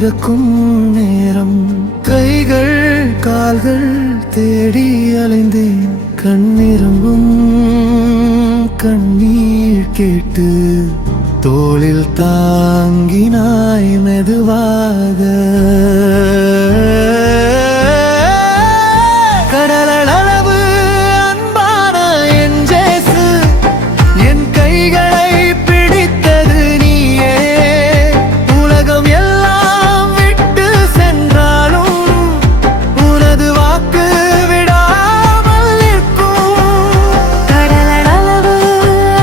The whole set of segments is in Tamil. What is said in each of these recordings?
திறக்கும் நேரம் கைகள் கால்கள் தேடி அலைந்தேன் கண்ணிரம்பும் கண்ணீர் கேட்டு தோளில் தாங்கினாய் மெதுவாக கடலளவு அன்பான என் ஜேசு என் கைகளை பிடித்தது நீயே உலகம் எல்லாம் விட்டு சென்றாலும் உனது வாக்கு விடாமல் நிற்கும் கடலளவு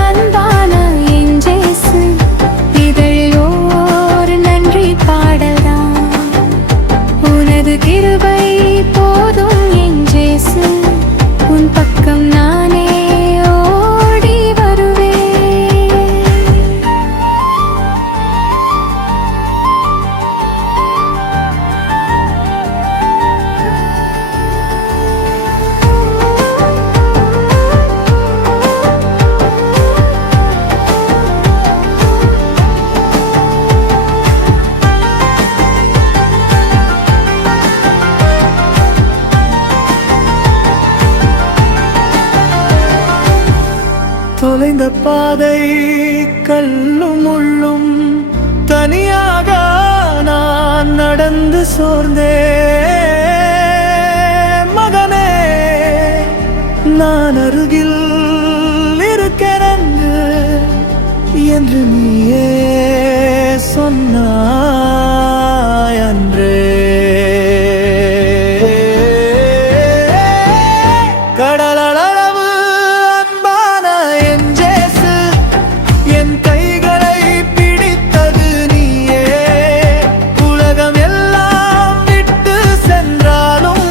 அன்பான என் ஜேசு இதழில் ஒரு நன்றி பாடல்தான் உனது கிருபை போதும் என் ஜேசு உன் பக்கம் நானே ஓடி வருவேன் தொலைந்த பாதை கல்லும் முள்ளும் தனியாக நான் நடந்து சோர்ந்தே மகனே நான் அருகில் இருக்கிறேன் என்று நீயே சொன்னாய் அன்றே கடலளவு அன்பான என் ஜேசு என் கைகளை பிடித்தது நீயே உலகம் எல்லாம் விட்டு சென்றாலும்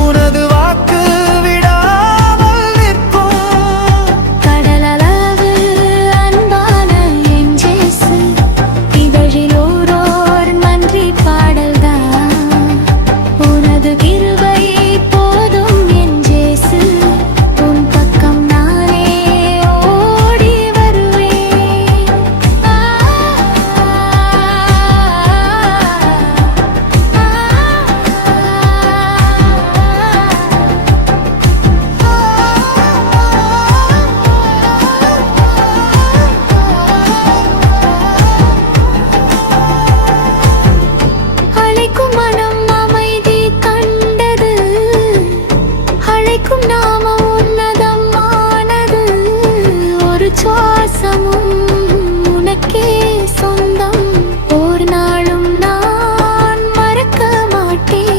உனது வாக்கு விடாமல் நிற்கும் கடலளவு அன்பான என் ஜேசு இதழில் ஓரோர் நன்றி பாடல்தான் உனது கிருபை போதும் என் ஜேசு உன் பக்கம் நானே ஓடி வருவேன் அழைக்கும் மனம் அமைதி கண்டது அழைக்கும் நாம உன்னதமானது ஒரு சுவாசமும் உனக்கே சொந்தம் ஒரு நாளும் நான் மறக்க மாட்டேன்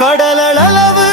கடலளவு